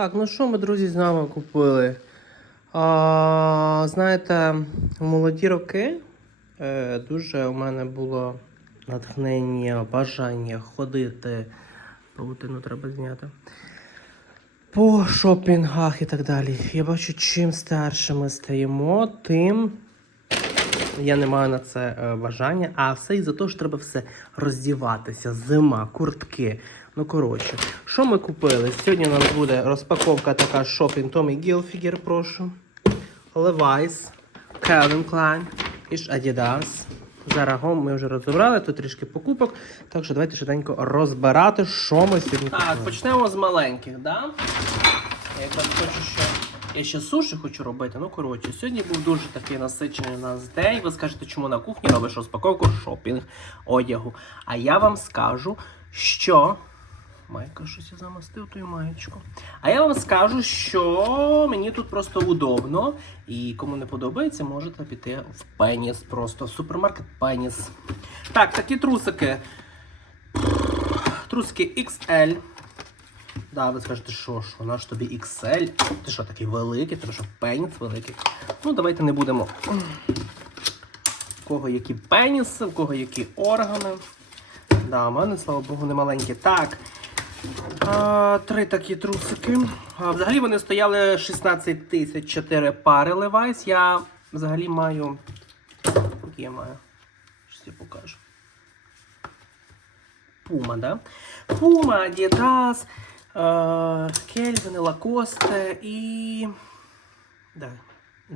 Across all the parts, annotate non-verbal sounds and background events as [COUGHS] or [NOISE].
Так, ну що ми, друзі, з нами купили? А, знаєте, в молоді роки е, дуже у мене було натхнення, бажання ходити. Паутину треба зняти. По шопінгах і так далі. Я бачу, чим старше ми стаємо, тим я не маю на це е, бажання, а все із-за того, що треба все роздіватися. Зима, куртки. Ну, коротше, що ми купили? Сьогодні у нас буде розпаковка така шопінг Tommy Hilfiger, прошу. Levi's, Calvin Klein і ж Adidas. Зараз гом ми вже розібрали, тут трішки покупок. Так що давайте швиденько розбирати, що ми сьогодні купили. Так, почнемо з маленьких, да? Я якраз хочу ще. Я ще суші хочу робити. Ну коротше, сьогодні був дуже такий насичений у нас день. Ви скажете, чому на кухні робиш розпаковку шопінг одягу. А я вам скажу, що. Майка щось я замастив ту маєчку. А я вам скажу, що мені тут просто удобно. І кому не подобається, можете піти в Пеніс. Просто в супермаркет Пеніс. Так, такі трусики. Трусики XL. Да, ви скажете, що що, наш тобі XL? Ти що, такий великий, тому що пеніс великий. Ну, давайте не будемо. У кого які пеніси, у кого які органи. Да, у мене, слава Богу, не маленькі. Так. А, три такі трусики. А, взагалі вони стояли 16 тисяч 4 пари Levi's. Я взагалі маю. Які я маю? Щось я покажу. Пума, да? Пума, Adidas, Кельвини, Лакосте і. Да.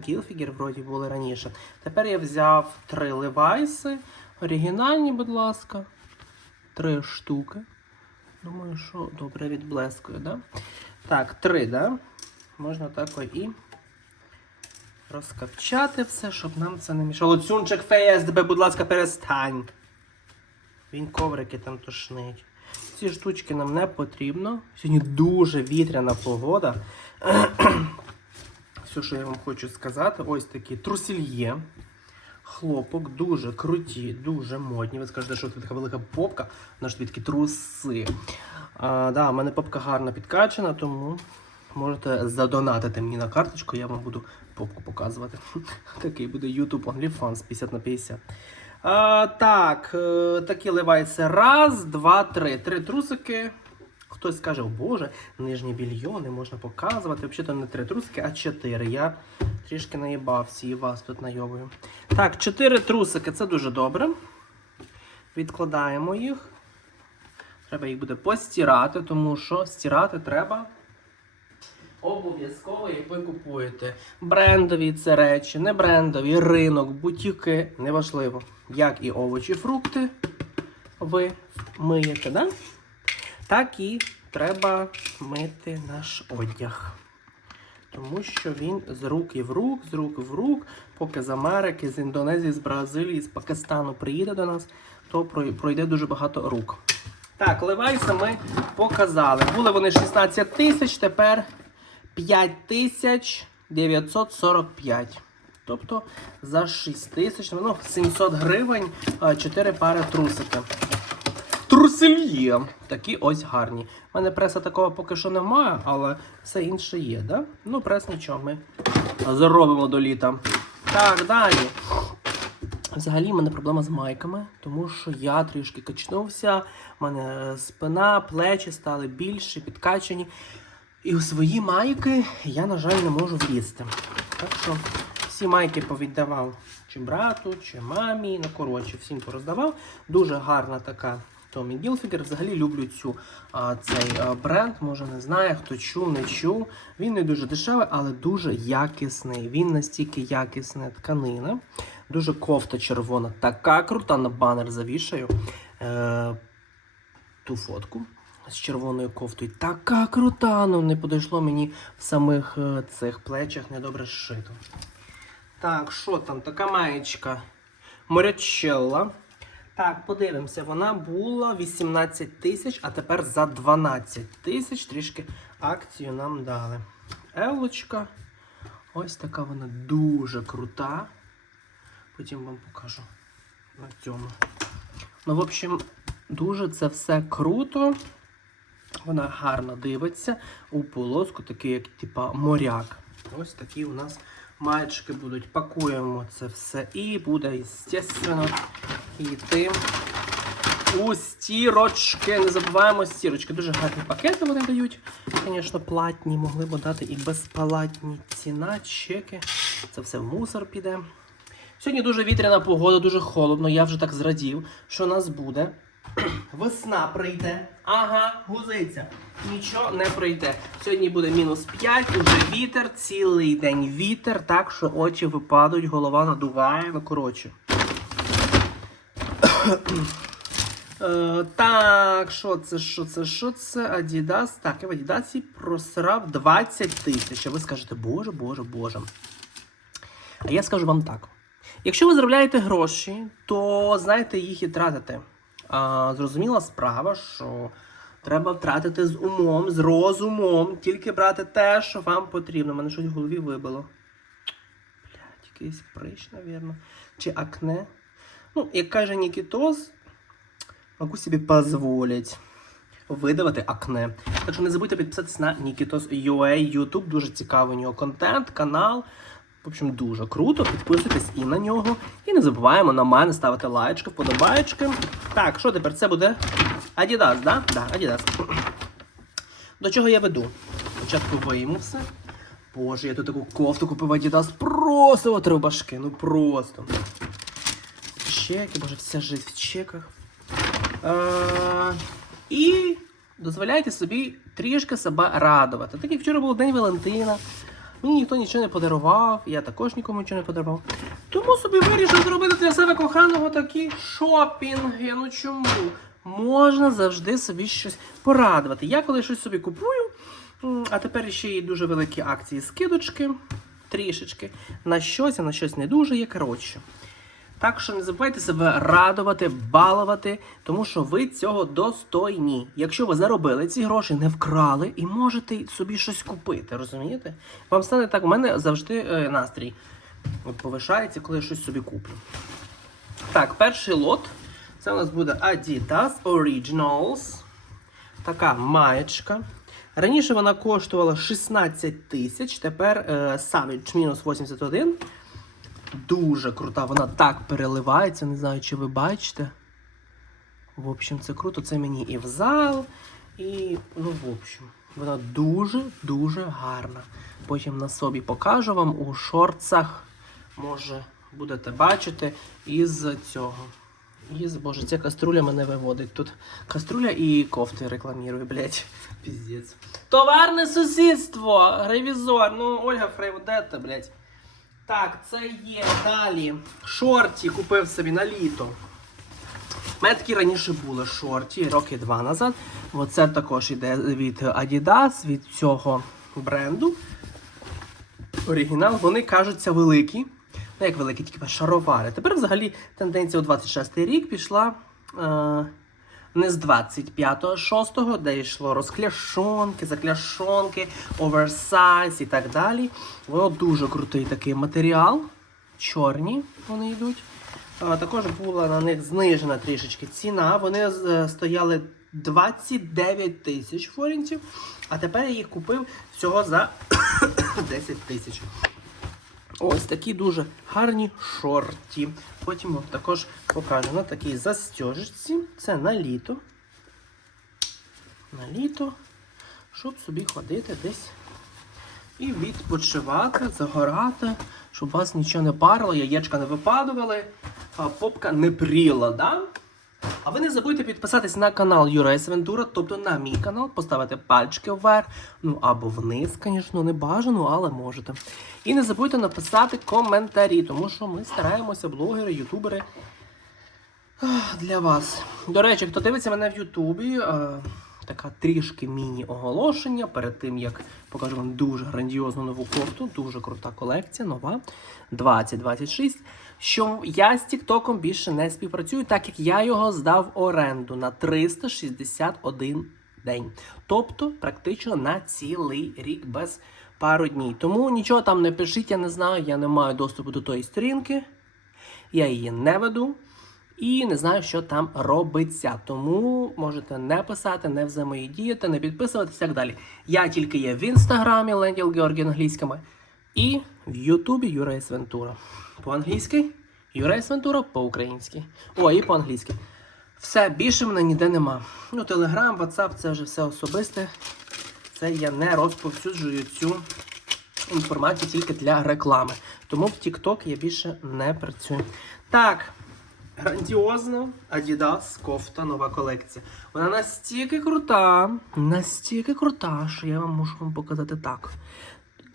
Гілфігер вроді були раніше. Тепер я взяв три левайси. Оригінальні, будь ласка. Три штуки. Думаю, що добре відблескує, да? Так, три, да? Можна так і розкапчати все, щоб нам це не мішало. Цюнчик ФСДБ, будь ласка, перестань. Він коврики там тушнить. Ці штучки нам не потрібно. Сьогодні дуже вітряна погода. [CLEARS THROAT] Все, що я вам хочу сказати, ось такі трусільє. Хлопок дуже круті, дуже модні. Ви скажете, що це така велика попка, на ж такі труси. А, да, у мене попка гарно підкачана, тому можете задонатити мені на карточку, я вам буду попку показувати. [LAUGHS] Такий буде YouTube OnlyFans 50 на 50. А, так, е, такі ливаються. Раз, два, три. Три трусики. Хтось скаже, о Боже, нижні більйони можна показувати. Взагалі не три трусики, а чотири. Я трішки наїбався і вас тут найобую. Так, чотири трусики це дуже добре. Відкладаємо їх. Треба їх буде постирати, тому що стирати треба. Обов'язково, як ви купуєте. Брендові це речі, не брендові, ринок, бутіки, неважливо. Як і овочі, фрукти ви миєте, да? Так і треба мити наш одяг. Тому що він з рук і в рук, з рук в рук, поки з Америки, з Індонезії, з Бразилії, з Пакистану приїде до нас, то пройде дуже багато рук. Так, Левайса ми показали. Були вони 16 тисяч, тепер 5945. Тобто за 6 тисяч, ну, 700 гривень, 4 пари трусики. Трусельє. Такі ось гарні. У мене преса такого поки що немає, але все інше є, да? Ну, прес нічого, ми заробимо до літа. Так, далі. Взагалі, в мене проблема з майками, тому що я трішки качнувся, в мене спина, плечі стали більші, підкачані. І у свої майки я, на жаль, не можу влізти. Так що всі майки повіддавав чи брату, чи мамі. Ну, коротше, всім пороздавав. Дуже гарна така Tommy Hilfiger. Взагалі люблю цю, а, цей а, бренд. Може не знає, хто чув, не чув. Він не дуже дешевий, але дуже якісний. Він настільки якісна тканина. Дуже кофта червона, така крута, на банер завішаю. Е, ту фотку з червоною кофтою. Така крута, ну не подійшло мені в самих е, цих плечах недобре зшито. Так, що там? Така маєчка Морячелла. Так, подивимося, вона була 18 тисяч, а тепер за 12 тисяч трішки акцію нам дали. Елочка. Ось така вона дуже крута. Потім вам покажу на цьому. Ну, в общем, дуже це все круто. Вона гарно дивиться у полоску, такий, як типа моряк. Ось такі у нас маєчки будуть. Пакуємо це все і буде, звісно, йти у стірочки. Не забуваємо стірочки. Дуже гарні пакети вони дають. Звісно, платні, могли б дати і безпалатні ціна, чеки. Це все в мусор піде. Сьогодні дуже вітряна погода, дуже холодно. Я вже так зрадів, що нас буде. [CLEARS THROAT] Весна прийде. Ага, гузиться. Нічого не прийде. Сьогодні буде мінус 5, уже вітер, цілий день вітер, так що очі випадуть, голова надуває, ну коротше. Е, так, що це, що це, що це? Adidas. Так, я в Адідасі просрав 20 тисяч. А ви скажете, боже, боже, боже. А я скажу вам так. Якщо ви заробляєте гроші, то знаєте їх і тратите. А, зрозуміла справа, що треба втратити з умом, з розумом, тільки брати те, що вам потрібно. Мене щось в голові вибило. Блядь, якийсь прищ, навірно. Чи акне. Ну, як каже Нікітос, могу собі позволить видавати акне. Так що не забудьте підписатися на Nikitos.ua YouTube. Дуже цікавий у нього контент, канал. В общем, дуже круто. Підписуйтесь і на нього. І не забуваємо на мене ставити лайчки, вподобаєчки. Так, що тепер? Це буде Adidas, да? Да, Adidas. До чого я веду? Спочатку вийму все. Боже, я тут таку кофту купив Adidas. Просто от башки, ну просто. Чеки, боже, вся життя в чеках. Е, і дозволяйте собі трішки себе радувати. Так як вчора був День Валентина, мені ніхто нічого не подарував, я також нікому нічого не подарував. Тому собі вирішив зробити для себе коханого такі шопінги. Ну чому? Можна завжди собі щось порадувати. Я коли щось собі купую, а тепер ще є дуже великі акції скидочки, трішечки. На щось, а на щось не дуже є коротше. Так що не забувайте себе радувати, балувати, тому що ви цього достойні. Якщо ви заробили ці гроші, не вкрали і можете собі щось купити, розумієте? Вам стане так, у мене завжди е, настрій повишається, коли я щось собі куплю. Так, перший лот. Це у нас буде Adidas Originals. Така маєчка. Раніше вона коштувала 16 тисяч, тепер е, Savage мінус 81. Дуже крута, вона так переливається, не знаю, чи ви бачите. В общем, це круто. Це мені і в зал, і, ну, в общем, вона дуже-дуже гарна. Потім на собі покажу вам у шорцах. Може, будете бачити із цього. Із, боже, ця каструля мене виводить. Тут каструля і кофти рекламірую, блять. Піздець. Товарне сусідство! Ревізор. Ну, Ольга Фрейвдетта, блять. Так, це є далі. Шорті купив собі на літо. У раніше були шорті, роки два назад. Оце також йде від Adidas, від цього бренду. Оригінал, вони кажуться великі. Ну, як великі, тільки шаровари. Тепер взагалі тенденція у 26-й рік пішла е, не з 25-го, 6-го, де йшло розкляшонки, закляшонки, оверсайз і так далі. Воно дуже крутий такий матеріал. Чорні вони йдуть. Е, також була на них знижена трішечки ціна. Вони е, стояли 29 тисяч форінтів, а тепер я їх купив всього за [COUGHS] 10 тисяч. Ось такі дуже гарні шорті. Потім також покажу на такій застежечці. Це на літо. На літо, щоб собі ходити десь і відпочивати, загорати, щоб вас нічого не парило, яєчка не випадували, а попка не пріла. Да? А ви не забудьте підписатись на канал Юра Вентура, тобто на мій канал, поставити пальчики вверх, ну або вниз, звісно, не бажано, але можете. І не забудьте написати коментарі, тому що ми стараємося, блогери, ютубери для вас. До речі, хто дивиться мене в Ютубі, е, така трішки міні-оголошення перед тим, як покажу вам дуже грандіозну нову кофту, дуже крута колекція, нова 2026. Що я з Тіктоком більше не співпрацюю, так як я його здав оренду на 361 день. Тобто, практично на цілий рік без пару днів. Тому нічого там не пишіть, я не знаю, я не маю доступу до тої сторінки. Я її не веду. І не знаю, що там робиться. Тому можете не писати, не взаємодіяти, не підписуватися і так далі. Я тільки є в інстаграмі Ленділ Георгій англійськими і в Ютубі Юра Ес Вентура. По-англійськи Юра Ес Вентура по-українськи. О, і по-англійськи. Все, більше мене ніде нема. Ну, Телеграм, Ватсап це вже все особисте. Це я не розповсюджую цю інформацію тільки для реклами. Тому в TikTok я більше не працюю. Так, грандіозна Adidas кофта, нова колекція. Вона настільки крута, настільки крута, що я вам можу вам показати так.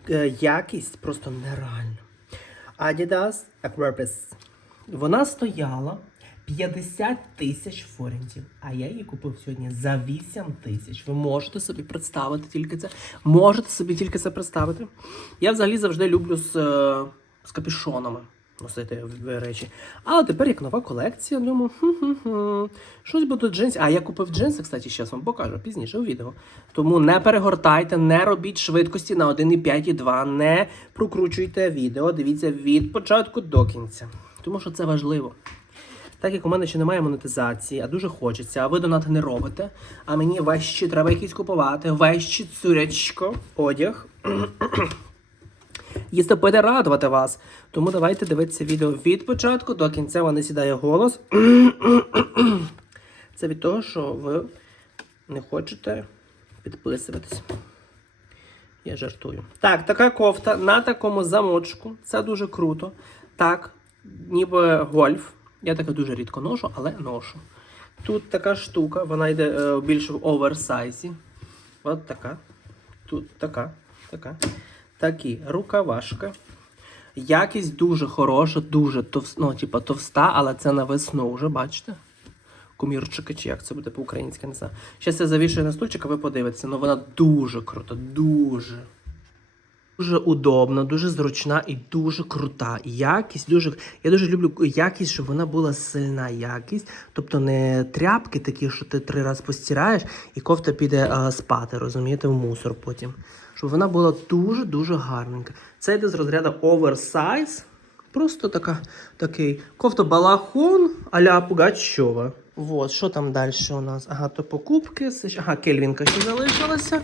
Е, Якість просто нереальна. Adidas Aquarius. Вона стояла 50 тисяч форінтів, а я її купив сьогодні за 8 тисяч. Ви можете собі представити тільки це. Можете собі тільки це представити. Я взагалі завжди люблю з, е, з капюшонами носити речі. Але тепер як нова колекція, думаю, хм-хм-хм, щось буде джинси. А я купив джинси, кстати, зараз вам покажу пізніше у відео. Тому не перегортайте, не робіть швидкості на 1,5 і 2, не прокручуйте відео, дивіться від початку до кінця. Тому що це важливо. Так як у мене ще немає монетизації, а дуже хочеться, а ви донати не робите. А мені вещі треба якісь купувати, вещі, цурячко, одяг. Їсти радувати вас. Тому давайте дивитися відео від початку до кінця. Вони сідає голос. [CLEARS THROAT] Це від того, що ви не хочете підписуватись. Я жартую. Так, така кофта на такому замочку. Це дуже круто. Так, ніби гольф. Я таке дуже рідко ношу, але ношу. Тут така штука, вона йде е, більше в оверсайзі. От така. Тут така, така. Такі рукавашка. Якість дуже хороша, дуже товста, ну, типа, товста, але це на весну вже, бачите? Кумірчики, чи як це буде по-українськи, не знаю. Зараз я завішую на стульчик, а ви подивитеся. Ну вона дуже крута, дуже. Дуже удобна, дуже зручна і дуже крута. Якість дуже. Я дуже люблю якість, щоб вона була сильна якість. Тобто не тряпки такі, що ти три рази постираєш, і кофта піде а, спати, розумієте, в мусор потім. Щоб вона була дуже-дуже гарненька. Це йде з розряду оверсайз. Просто така, такий кофта балахон а-ля Пугачова. Вот, що там далі у нас? Ага, то покупки. Ага, Кельвінка ще залишилася.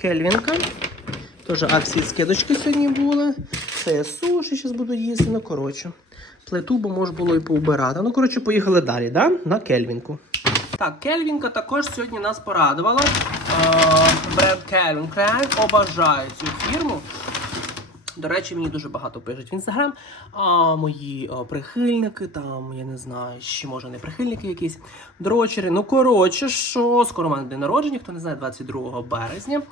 Кельвінка. Теж акції скидочки сьогодні були. Це я суші зараз буду їсти. Ну, коротше. Плиту, бо можна було і поубирати. Ну, коротше, поїхали далі, да? На Кельвінку. Так, Кельвінка також сьогодні нас порадувала. Бренд Calvin Klein. Обожаю цю фірму. До речі, мені дуже багато пишуть в інстаграм. А мої а, прихильники, там, я не знаю, ще може не прихильники якісь дрочери. Ну, коротше, що скоро мене день народження, хто не знає, 22 березня.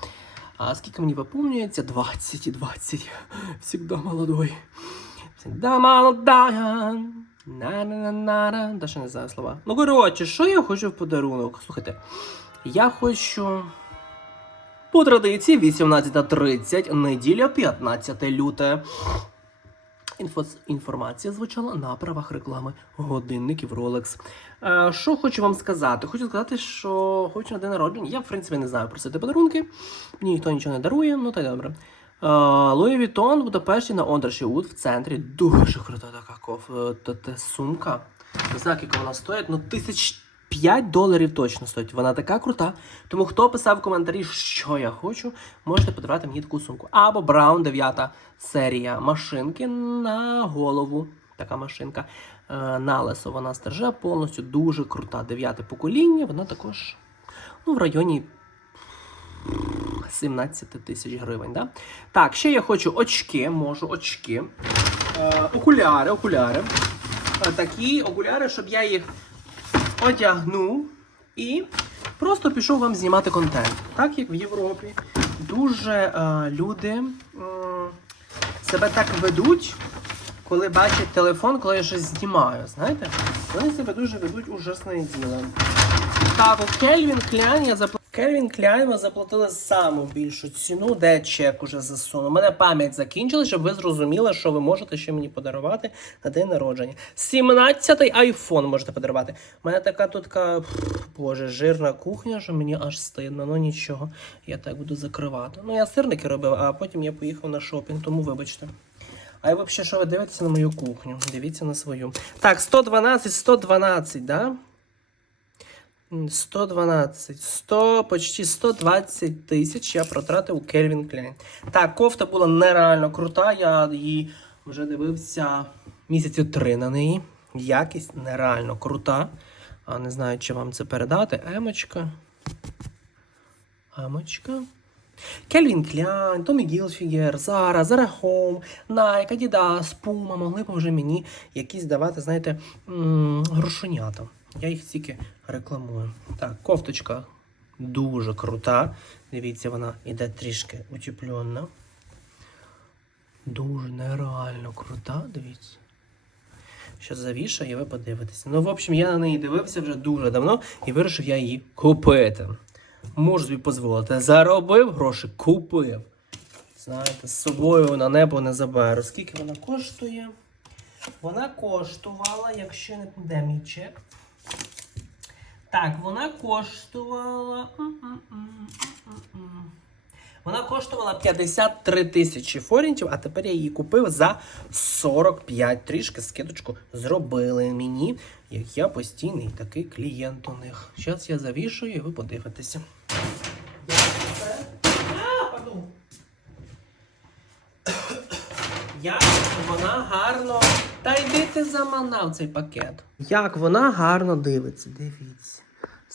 А скільки мені виповнюється? 20 і 20. [LAUGHS] Всегда молодой. Всегда молодая. На-на-на-на. Да ще не знаю слова. Ну, коротше, що я хочу в подарунок? Слухайте, я хочу. По традиції 18.30, неділя 15 люте. Інфо... Інформація звучала на правах реклами годинників Rolex. Е, що хочу вам сказати? Хочу сказати, що хочу на день народження. Я, в принципі, не знаю просити подарунки. Мені ніхто нічого не дарує, ну та й добре. Луї Вітон в Будапешті на Ондраші Вуд в центрі. Дуже крута така е, та сумка. Не знаю, яка вона стоїть, ну тисяч 5 доларів точно стоїть. Вона така крута. Тому хто писав в коментарі, що я хочу, можете подарувати мені таку сумку. Або Браун 9 серія машинки на голову. Така машинка. Е, На вона стерже повністю дуже крута. Дев'яте покоління, вона також ну, в районі 17 тисяч гривень. Да? Так, ще я хочу очки, можу очки. Е, окуляри, окуляри. Е, такі окуляри, щоб я їх одягнув і просто пішов вам знімати контент. Так як в Європі дуже е, люди е, себе так ведуть, коли бачать телефон, коли я щось знімаю. Знаєте? Вони себе дуже ведуть ужасне діло. Так, у Кельвін Клян я заплатив. Кельвін Кляйн ми заплатили саму більшу ціну, де чек уже засунув. У мене пам'ять закінчилась, щоб ви зрозуміли, що ви можете ще мені подарувати на день народження. 17-й айфон можете подарувати. У мене така тут, ка, боже, жирна кухня, що мені аж стидно. Ну нічого, я так буду закривати. Ну, я сирники робив, а потім я поїхав на шопінг, тому вибачте. А й взагалі, що ви дивитеся на мою кухню? Дивіться на свою. Так, 112, 112, да? М, 112, 100, почти 120 тисяч я протратив у Кельвін Кляйн. Так, кофта була нереально крута, я її вже дивився місяці три на неї. Якість нереально крута. А не знаю, чи вам це передати. Емочка. Емочка. Кельвін Кляйн, Томі Гілфігер, Зара, Зара Хоум, Nike, Adidas, Puma могли б вже мені якісь давати, знаєте, грошенята. Я їх тільки рекламую. Так, кофточка дуже крута. Дивіться, вона іде трішки утеплена. Дуже нереально крута, дивіться. Що завішає, і ви подивитеся. Ну, в общем, я на неї дивився вже дуже давно і вирішив я її купити. Можу собі дозволити. Заробив гроші, купив. Знаєте, з собою на небо не заберу. Скільки вона коштує? Вона коштувала, якщо не де мій чек. Так, вона коштувала. Вона коштувала 53 тисячі форінтів, а тепер я її купив за 45. Трішки скидочку зробили мені, як я постійний такий клієнт у них. Зараз я завішую і ви подивитеся. Як вона гарно. Та йди ти заманав цей пакет. Як вона гарно дивиться, дивіться.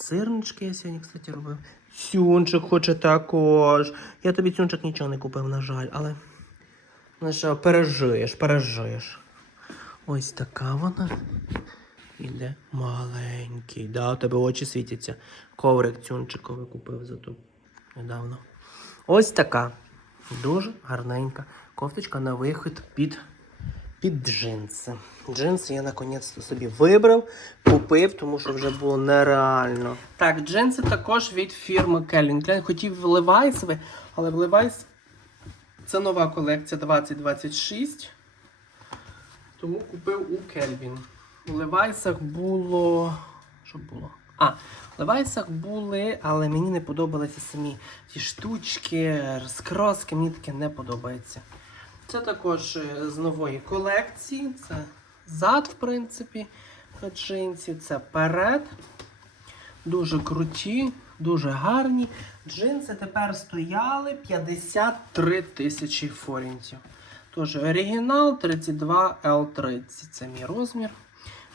Сирнички я сьогодні, кстати, робив. Цюнчик хоче також. Я тобі цюнчик нічого не купив, на жаль, але. Ну що, пережиєш, пережиєш. Ось така вона. Іде маленький. Да, у тебе очі світяться. Коврик цюнчиковий купив зато недавно. Ось така. Дуже гарненька кофточка на вихід під, під джинси. Джинси я наконець-то собі вибрав, купив, тому що вже було нереально. Так, джинси також від фірми Calvin Klein. Хотів в Levi's, але в Levi's це нова колекція 2026. Тому купив у Kelvin. У Левайсах було. Що було? А, в Левайсах були, але мені не подобалися самі ті штучки, розкроски, мені таке не подобається. Це також е, з нової колекції. Це зад, в принципі, джинсів, це перед. Дуже круті, дуже гарні. Джинси тепер стояли 53 тисячі форінтів. Тож оригінал 32 L30. Це мій розмір.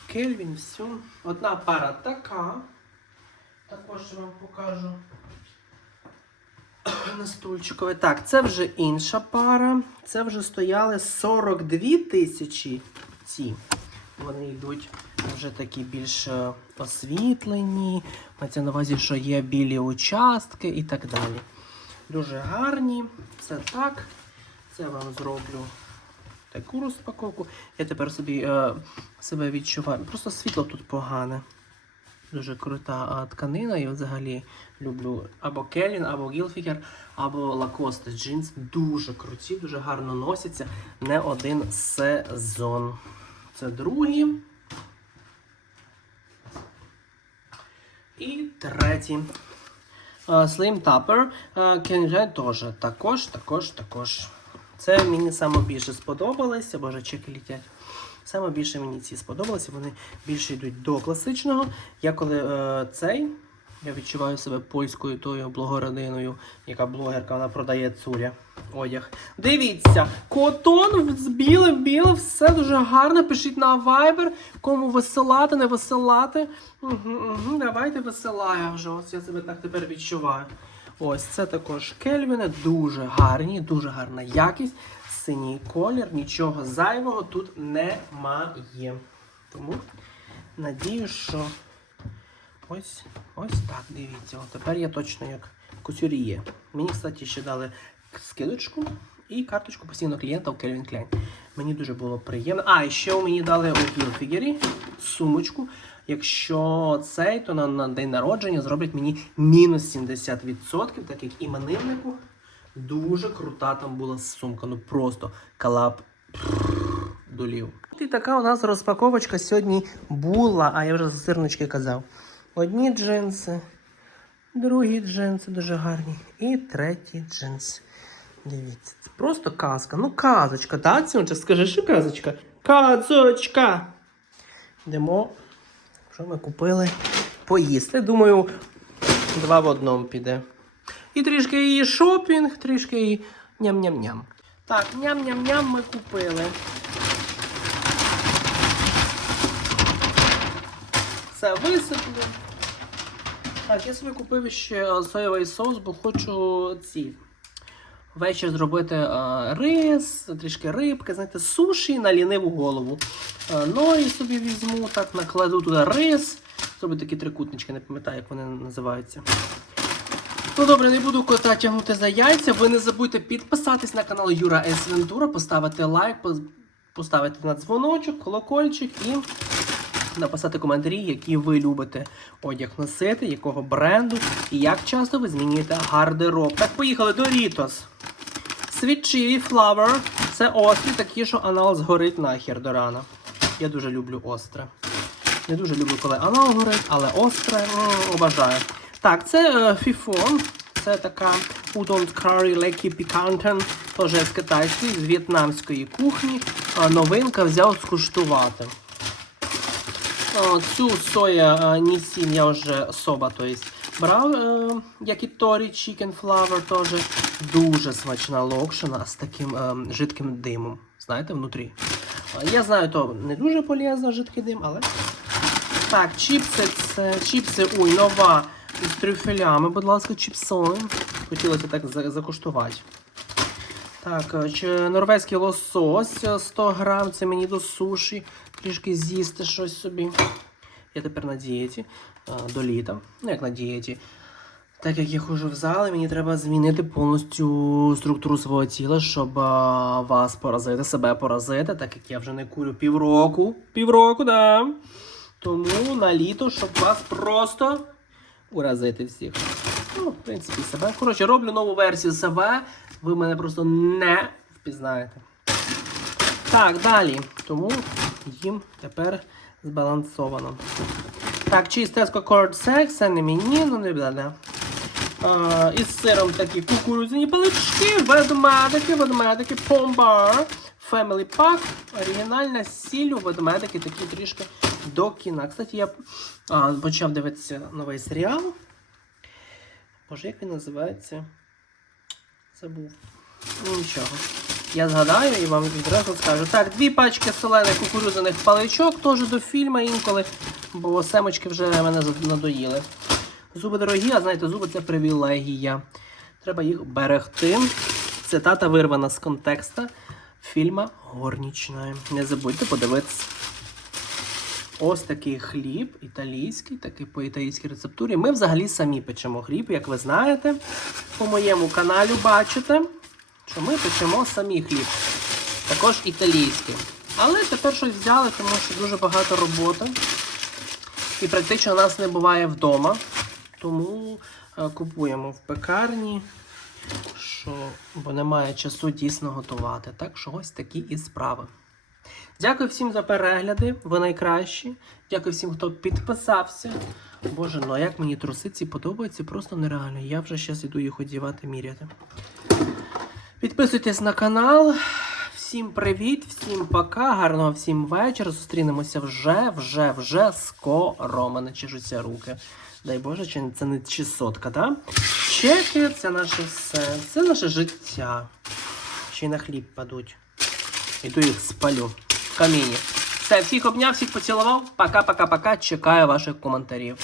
Кельвін, все. Одна пара така. Також вам покажу на стульчикові. Так, це вже інша пара. Це вже стояли 42 тисячі ці. Вони йдуть вже такі більш е, освітлені. Мається на увазі, що є білі участки і так далі. Дуже гарні. Це так. Це вам зроблю таку розпаковку. Я тепер собі е, себе відчуваю. Просто світло тут погане. Дуже крута тканина. Я взагалі люблю або Келін, або Гілфігер, або Lacoste джинс. Дуже круті, дуже гарно носяться. Не один сезон. Це другий. І третій. Slim Tupper Kenja теж. Також, також, також. Це мені саме більше сподобалося. Боже, чеки літять. Саме більше мені ці сподобалися. Вони більше йдуть до класичного. Я коли е, цей, я відчуваю себе польською тою блогородиною, яка блогерка, вона продає цуря одяг. Дивіться, котон з білим, біле, все дуже гарно. Пишіть на Viber, кому висилати, не висилати. Угу, угу, давайте висилаю вже. Ось я себе так тепер відчуваю. Ось це також кельвіни, дуже гарні, дуже гарна якість. Синій колір, нічого зайвого тут немає. Тому надію, що ось ось так, дивіться. От тепер я точно як кутюр'є. Мені, кстати, ще дали скидочку і карточку постійного клієнта у Calvin Klein. Мені дуже було приємно. А, і ще мені дали у Гілфігері сумочку. Якщо цей, то на, на день народження зроблять мені мінус 70%, так як імениннику. Дуже крута там була сумка. Ну просто колаб долів. І така у нас розпаковочка сьогодні була, а я вже за сирнички казав. Одні джинси, другі джинси дуже гарні. І треті джинси. Дивіться, це просто казка. Ну, казочка, так, Цюнча? Скажи, що казочка? Казочка. Йдемо. Що ми купили? Поїсти. Думаю, два в одному піде. І трішки і шопінг, трішки і ням-ням-ням. Так, ням-ням-ням ми купили. Все висиплю. Так, я собі купив ще соєвий соус, бо хочу ці. Вечір зробити е, рис, трішки рибки, знаєте, суші на ліниву голову. Е, норі собі візьму, так, накладу туди рис. Зроблю такі трикутнички, не пам'ятаю, як вони називаються. Ну добре, не буду кота тягнути за яйця. Ви не забудьте підписатись на канал Юра С. Вентура, поставити лайк, поставити на дзвоночок, колокольчик і написати коментарі, які ви любите одяг носити, якого бренду і як часто ви змінюєте гардероб. Так, поїхали до Рітос. Sweet Chili. Це острі, такі, що анал згорить нахер до рана. Я дуже люблю остре. Не дуже люблю, коли анал горить, але остре м, обожаю. Так, це е, фіфон. Це така удон curry лекі пікантен, теж з китайської, з в'єтнамської кухні. Новинка взяв скуштувати. Цю соя е, нісін я вже соба, то есть, брав, е, як і Торі Chicken Flour, теж дуже смачна локшина з таким жидким димом. Знаєте, внутрі. Я знаю, то не дуже полезно жидкий дим, але. Так, чіпси, це чіпси, ой, нова з трюфелями, будь ласка, чіпсони. Хотілося так закуштувати. Так, е, чи норвезький лосось е, 100 грам, це мені до суші. Трішки з'їсти щось собі. Я тепер на дієті е, до літа. Ну, як на дієті. Так як я ходжу в зал, мені треба змінити повністю структуру свого тіла, щоб вас поразити, себе поразити, так як я вже не курю півроку. Півроку, да. Тому на літо, щоб вас просто уразити всіх. Ну, в принципі, себе. Коротше, роблю нову версію себе. Ви мене просто не впізнаєте. Так, далі. Тому їм тепер збалансовано. Так, чистеско Cord Sex, це не мені, ну не буде. А, із сиром такі кукурудзяні палички, ведмедики, ведмедики, помбар, Family Pack, оригінальна з сіллю, ведмедики такі трішки до кіна. Кстати, я а, почав дивитися новий серіал. Боже, як він називається? Забув. Ну нічого. Я згадаю і вам відразу скажу. Так, дві пачки солених кукурудзяних паличок теж до фільму інколи, бо семечки вже мене надоїли. Зуби дорогі, а знаєте, зуби це привілегія. Треба їх берегти. Цитата вирвана з контекста фільма Горнічна. Не забудьте подивитися. Ось такий хліб італійський, такий по італійській рецептурі. Ми взагалі самі печемо хліб, як ви знаєте. По моєму каналі бачите, що ми печемо самі хліб. Також італійський. Але тепер щось взяли, тому що дуже багато роботи. І практично нас не буває вдома. Тому е, купуємо в пекарні, що, бо немає часу дійсно готувати. Так що ось такі і справи. Дякую всім за перегляди, ви найкращі. Дякую всім, хто підписався. Боже, ну а як мені труси ці подобаються, просто нереально. Я вже зараз іду їх одягати, міряти. Підписуйтесь на канал. Всім привіт, всім пока, гарного всім вечора. Зустрінемося вже, вже, вже скоро. Мене чешуться руки. Дай Боже, чи це не чесотка, так? Чеки це наше все. Це наше життя. Ще й на хліб падуть. Іду їх спалю в каміні. Все, всіх обняв, всіх поцілував. Пока-пока-пока. Чекаю ваших коментарів.